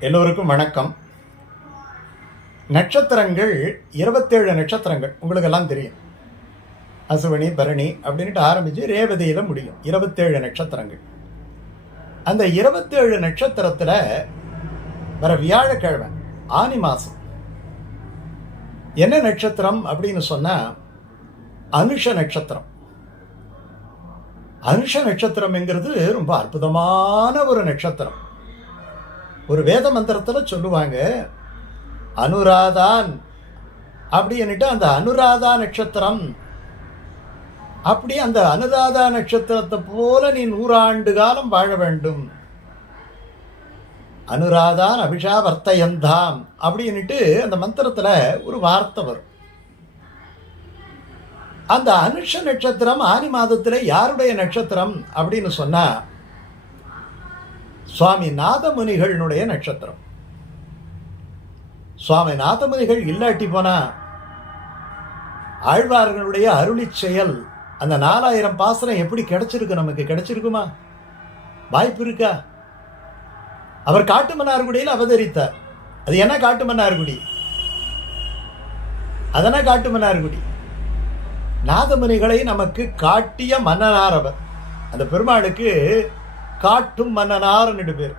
எல்லோருக்கும் வணக்கம். நட்சத்திரங்கள் இருபத்தேழு நட்சத்திரங்கள் உங்களுக்கெல்லாம் தெரியும். அசுவனி பரணி அப்படின்ட்டு ஆரம்பித்து ரேவதியில் முடியும். இருபத்தேழு நட்சத்திரங்கள். அந்த இருபத்தேழு நட்சத்திரத்தில் வர வியாழக்கிழமை ஆனி மாதம் என்ன நட்சத்திரம் அப்படின்னு சொன்னால் அனுஷ நட்சத்திரம். அனுஷ நட்சத்திரம்ங்கிறது ரொம்ப அற்புதமான ஒரு நட்சத்திரம். ஒரு வேத மந்திரத்தில் சொல்லுவாங்க அனுராதான் அப்படின்னுட்டு அந்த அனுராதா நட்சத்திரம் அப்படி அந்த அனுராதா நட்சத்திரத்தை போல நீ நூறாண்டு காலம் வாழ வேண்டும். அனுராதான் அபிஷா வர்த்தயந்தாம் அப்படின்னுட்டு அந்த மந்திரத்தில் ஒரு வார்த்தை வரும். அந்த அனுஷ நட்சத்திரம் ஆனி மாதத்தில் யாருடைய நட்சத்திரம் அப்படின்னு சொன்னால் சுவாமி நாதமுனிகளினுடைய நட்சத்திரம். சுவாமி நாதமுனிகள் இல்லாட்டி போனா ஆழ்வார்களுடைய அருளி செயல் அந்த நாலாயிரம் பாசனம் எப்படி கிடைச்சிருக்கு நமக்கு? கிடைச்சிருக்குமா? வாய்ப்பு இருக்கா? அவர் காட்டுமன்னார்குடியில் அவதரித்தார். அது என்ன காட்டுமன்னார்குடி அதென்ன காட்டுமன்னார்குடி நாதமுனிகளை நமக்கு காட்டிய மன்னனார் அவர். அந்த பெருமாளுக்கு காட்டும் மன்னனார்னு பேர்.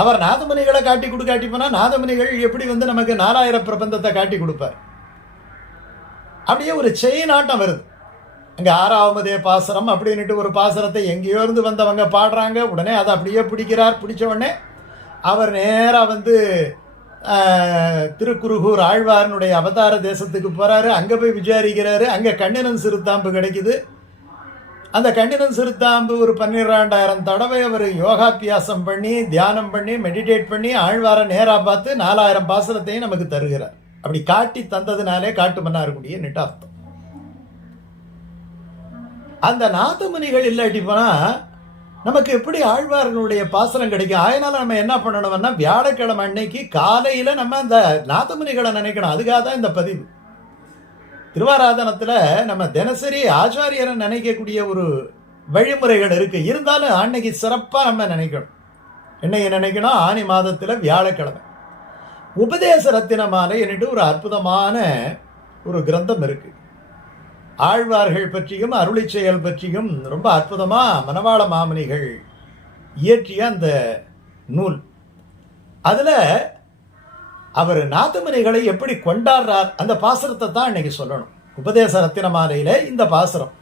அவர் நாதமுனிகளை காட்டி கொடுக்காட்டி போனா நாதமுனிகள் எப்படி வந்து நமக்கு நாலாயிரம் பிரபந்தத்தை காட்டி கொடுப்பார்? அப்படியே ஒரு செயின் ஆட்டம் வருது. அங்கே ஆறாவதே பாசரம் அப்படின்ட்டு ஒரு பாசரத்தை எங்கேயோ இருந்து வந்தவங்க பாடுறாங்க. உடனே அதை அப்படியே பிடிக்கிறார். பிடிச்ச உடனே அவர் நேராக வந்து திருக்குருகூர் ஆழ்வாரனுடைய அவதார தேசத்துக்கு போகிறாரு அங்கே போய் விசாரிக்கிறாரு. அங்கே கண்ணினன் சிறுத்தாம்பு கிடைக்குது. அந்த கண்ணினன் சிறுத்தாம்பு ஒரு பன்னிரெண்டாயிரம் தடவை அவர் யோகாபியாசம் பண்ணி தியானம் பண்ணி மெடிடேட் பண்ணி ஆழ்வாரை நேராக பார்த்து நாலாயிரம் பாசனத்தையும் நமக்கு தருகிறார். அப்படி காட்டி தந்ததுனாலே காட்டு மன்னார்குடிய நிட்டு அந்த நாதமுனிகள் இல்லாட்டி போனால் நமக்கு எப்படி ஆழ்வார்களுடைய பாசனம் கிடைக்கும்? அதனால் நம்ம என்ன பண்ணணும்னா வியாழக்கிழமை அன்னைக்கு காலையில் நம்ம அந்த நாதமுனிகளை நினைக்கணும். அதுக்காக தான் இந்த பதிவு. திருவாராதனத்தில் நம்ம தினசரி ஆச்சாரியரை நினைக்கக்கூடிய ஒரு வழிமுறைகள் இருக்குது இருந்தாலும் அன்னைக்கு சிறப்பாக நம்ம நினைக்கணும். என்னைக்கு நினைக்கணும்? ஆனி மாதத்தில் வியாழக்கிழமை. உபதேச ரத்தின மாலை ஒரு அற்புதமான ஒரு கிரந்தம் இருக்குது ஆழ்வார்கள் பற்றியும் அருளி செயல் பற்றியும் ரொம்ப அற்புதமாக மணவாள மாமனிகள் இயற்றிய அந்த நூல். அதில் அவர் நாத்தமுனிகளை எப்படி கொண்டாடுறார்? அந்த பாசுரத்தை தான் இன்னைக்கு சொல்லணும். உபதேச ரத்தின மாலையில இந்த பாசுரம்.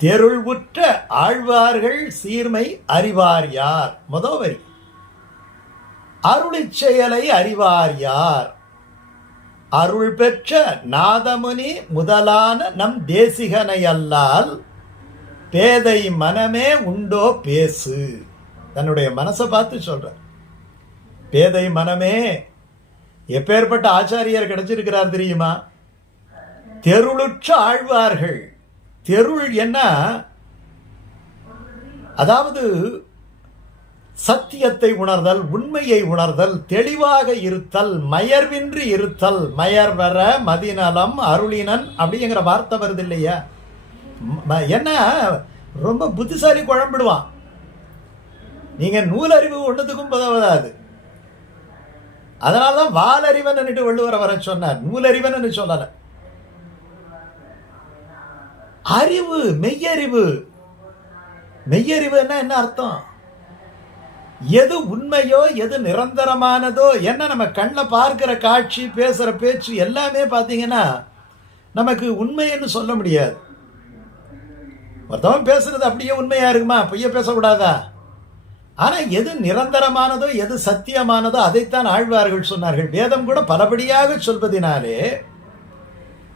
தெருள் உற்ற ஆழ்வார்கள் சீர்மை அறிவார் யார்? முதவரி. அருளி செயலை அறிவார் யார்? அருள் பெற்ற நாதமுனி முதலான நம் தேசிகனை அல்லால் பேதை மனமே உண்டோ பேசு. தன்னுடைய மனசை பார்த்து சொல்ற பேதை மனமே எப்பேற்பட்ட ஆச்சாரியர் கிடைச்சிருக்கிறார் தெரியுமா? தெருளுற்ற ஆழ்வார்கள். தெருள் என்ன? அதாவது சத்தியத்தை உணர்தல் உண்மையை உணர்தல் தெளிவாக இருத்தல் மயர்வின்றி இருத்தல் மயர் வர மதிநலம் அருளினன் அப்படிங்கிற வார்த்தை வருது இல்லையா? என்ன? ரொம்ப புத்திசாலி குழம்பிடுவான். நீங்க நூலறிவு ஒன்றுத்துக்கும் உதவாது அதனால தான் வாலறிவன் வள்ளுவர வர சொன்னார். நூலறிவன் சொல்லல. அறிவு மெய்யறிவு. மெய்யறிவுன்னா என்ன அர்த்தம்? எது உண்மையோ எது நிரந்தரமானதோ என்ன நம்ம கண்ணில் பார்க்கிற காட்சி பேசுகிற பேச்சு எல்லாமே பார்த்தீங்கன்னா நமக்கு உண்மைன்னு சொல்ல முடியாது. ஒருத்தவன் பேசுறது அப்படியே உண்மையா இருக்குமா? பொய்ய பேசக்கூடாதா? ஆனால் எது நிரந்தரமானதோ எது சத்தியமானதோ அதைத்தான் ஆழ்வார்கள் சொன்னார்கள். வேதம் கூட பலபடியாக சொல்வதினாலே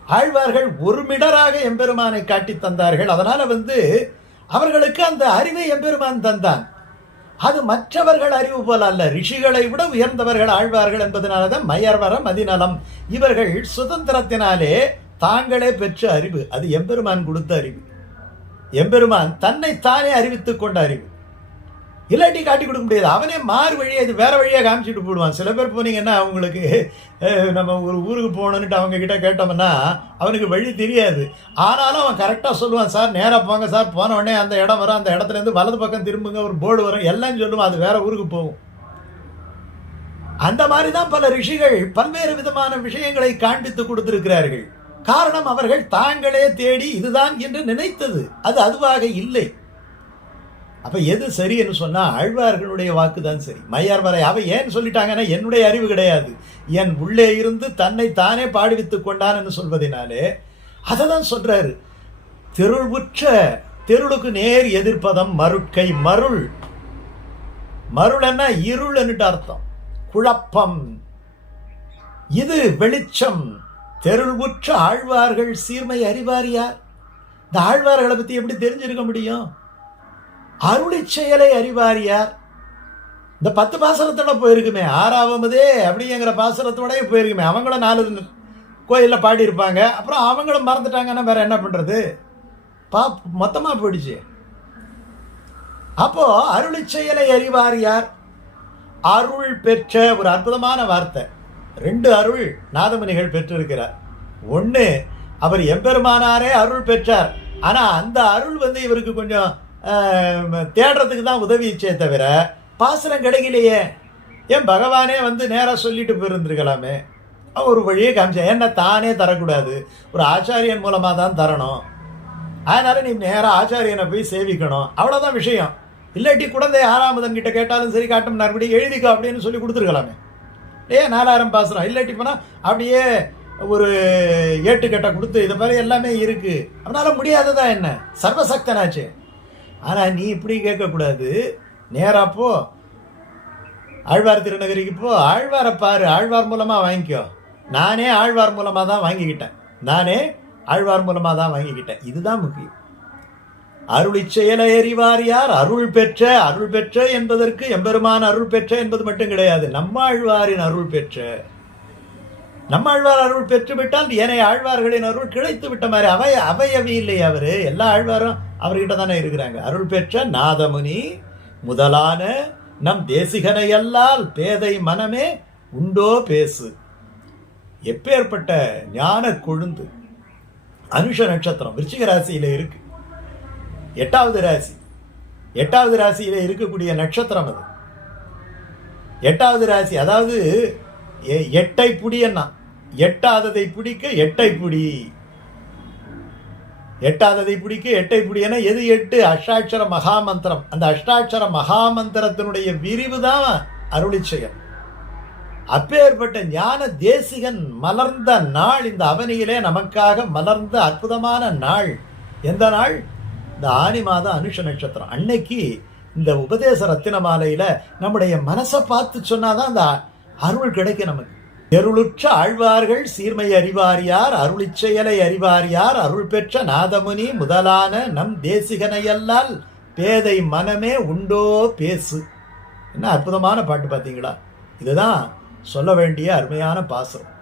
ஆழ்வார்கள் ஒரு மிடராக எம்பெருமானை காட்டி தந்தார்கள். அதனால் வந்து அவர்களுக்கு அந்த அறிவை எம்பெருமான் தந்தான். அது மற்றவர்கள் அறிவு போல அல்ல. ரிஷிகளை விட உயர்ந்தவர்கள் ஆழ்வார்கள் என்பதனால தான் மயர்வர மதிநலம். இவர்கள் சுதந்திரத்தினாலே தாங்களே பெற்ற அறிவு. அது எம்பெருமான் கொடுத்த அறிவு. எம்பெருமான் தன்னை தானே அறிவித்துக் கொண்ட அறிவு. இல்லாட்டி காட்டி கொடுக்க முடியாது. அவனே மாறு வழியை இது வேறு வழியாக காமிச்சிட்டு போடுவான். சில பேர் போனீங்கன்னா அவங்களுக்கு நம்ம ஒரு ஊருக்கு போகணுன்ட்டு அவங்கக்கிட்ட கேட்டோம்னா அவனுக்கு வழி தெரியாது. ஆனாலும் அவன் கரெக்டாக சொல்லுவான் சார் நேராக போங்க சார். போன உடனே அந்த இடம் வரும் அந்த இடத்துல இருந்து வலது பக்கம் திரும்புங்க ஒரு போர்டு வரும் எல்லாம் சொல்லுவான் அது வேறு ஊருக்கு போகும். அந்த மாதிரி தான் பல ரிஷிகள் பல்வேறு விதமான விஷயங்களை காண்பித்து கொடுத்திருக்கிறார்கள். காரணம் அவர்கள் தாங்களே தேடி இதுதான் என்று நினைத்தது. அது அதுவாக இல்லை. அப்போ எது சரின்னு சொன்னால் ஆழ்வார்களுடைய வாக்கு தான் சரி. மையார் வரை அவை ஏன் சொல்லிட்டாங்கன்னா என்னுடைய அறிவு கிடையாது. என் உள்ளே இருந்து தன்னை தானே பாடுவித்துக் கொண்டான்னு சொல்வதனாலே அதை தான் சொல்கிறாரு தெருள்வுற்ற தெருளுக்கு நேர் எதிர்ப்பதம் மருட்கை மருள். மருளன்னா இருள்னுட்டு அர்த்தம். குழப்பம். இது வெளிச்சம். தெருள்வுற்ற ஆழ்வார்கள் சீர்மை அறிவாரியார் இந்த ஆழ்வார்களை பற்றி எப்படி தெரிஞ்சிருக்க முடியும்? அருளி செயலை அறிவாரியார் இந்த பத்து பாசனத்தோட போயிருக்குமே. ஆறாவதே அப்படிங்கிற பாசனத்தோடய போயிருக்குமே. அவங்களும் நாலு கோயிலில் பாடியிருப்பாங்க. அப்புறம் அவங்களும் மறந்துட்டாங்கன்னா வேற என்ன பண்ணுறது பா மொத்தமாக போயிடுச்சு. அப்போது அருளி செயலை அறிவார் யார்? அருள் பெற்ற ஒரு அற்புதமான வார்த்தை. ரெண்டு அருள் நாதமுனிகள் பெற்றிருக்கிறார். ஒன்று அவர் எம்பெருமானாரே அருள் பெற்றார். ஆனால் அந்த அருள் வந்து இவருக்கு கொஞ்சம் தேடுறதுக்கு தான் உதவிச்சே தவிர பாசனம் கிடைக்கலையே. ஏன் பகவானே வந்து நேராக சொல்லிட்டு போயிருந்துருக்கலாமே? அவன் ஒரு வழியே காமிச்சேன் ஏன்னா தானே தரக்கூடாது. ஒரு ஆச்சாரியன் மூலமாக தான் தரணும். அதனால நீ நேராக ஆச்சாரியனை போய் சேவிக்கணும். அவ்வளோதான் விஷயம். இல்லாட்டி குழந்தை ஆறாமதன் கிட்ட கேட்டாலும் சரி காட்டும் கூட எழுதிக்கோ அப்படின்னு சொல்லி கொடுத்துருக்கலாமே. ஏ நாலாயிரம் பாசுரம் இல்லாட்டி போனால் அப்படியே ஒரு ஏட்டுக்கட்டை கொடுத்து இதை மாதிரி எல்லாமே இருக்குது அதனால் முடியாததா என்ன? சர்வசக்தனாச்சு. ஆனால் நீ இப்படி கேட்கக்கூடாது. நேராக போ. ஆழ்வார் திருநகரிக்கு போ. ஆழ்வாரை பாரு. ஆழ்வார் மூலமாக வாங்கிக்கோ. நானே ஆழ்வார் மூலமாக தான் வாங்கிக்கிட்டேன். நானே ஆழ்வார் மூலமாக தான் வாங்கிக்கிட்டேன். இதுதான் முக்கியம். அருளி செயல எறிவார் யார்? அருள் பெற்ற அருள் பெற்ற என்பதற்கு எம்பெருமான் அருள் பெற்ற என்பது மட்டும் கிடையாது. நம்மாழ்வாரின் அருள் பெற்ற நம்மாழ்வார் அருள் பெற்றுவிட்டால் ஏனைய ஆழ்வார்களின் அருள் கிடைத்து விட்ட மாதிரி அவை அவையவி இல்லை அவர். எல்லா ஆழ்வாரும் அவர்கிட்ட தானே இருக்கிறாங்க. அருள் பெற்ற நாதமுனி முதலான நம் தேசிகனை பேதை மனமே உண்டோ பேசு. எப்பேற்பட்ட ஞான கொழுந்து அனுஷ நட்சத்திரம் விருச்சிக ராசியில் இருக்கு. எட்டாவது ராசி. எட்டாவது ராசியில் இருக்கக்கூடிய நட்சத்திரம் அது. எட்டாவது ராசி அதாவது எட்டை புடியன்னா எட்டாததை பிடிக்க எட்டை புடி. எட்டாததை பிடிக்க எட்டை புடியன்னா எது எட்டு? அஷ்டாட்சர மகாமந்திரம். அந்த அஷ்டாட்சர மகாமந்திரத்தினுடைய விரிவு தான் அருளிச்செயல் அப்பேற்பட்ட ஞான தேசிகன் மலர்ந்த நாள் இந்த அவனியிலே நமக்காக மலர்ந்த அற்புதமான நாள். எந்த நாள்? இந்த ஆனி மாதம் அனுஷ நட்சத்திரம். அன்னைக்கு இந்த உபதேச ரத்தின மாலையில நம்முடைய மனசை பார்த்து சொன்னாதான் அந்த அருள் கிடைக்கும் நமக்கு. எருளுற்ற ஆழ்வார்கள் சீர்மை அறிவாரியார் அருளிச்செயலை அறிவாரியார் அருள் பெற்ற நாதமுனி முதலான நம் தேசிகனையல்லால் பேதை மனமே உண்டோ பேசு. என்ன அற்புதமான பாட்டு பார்த்தீங்களா? இதுதான் சொல்ல வேண்டிய அருமையான பாசம்.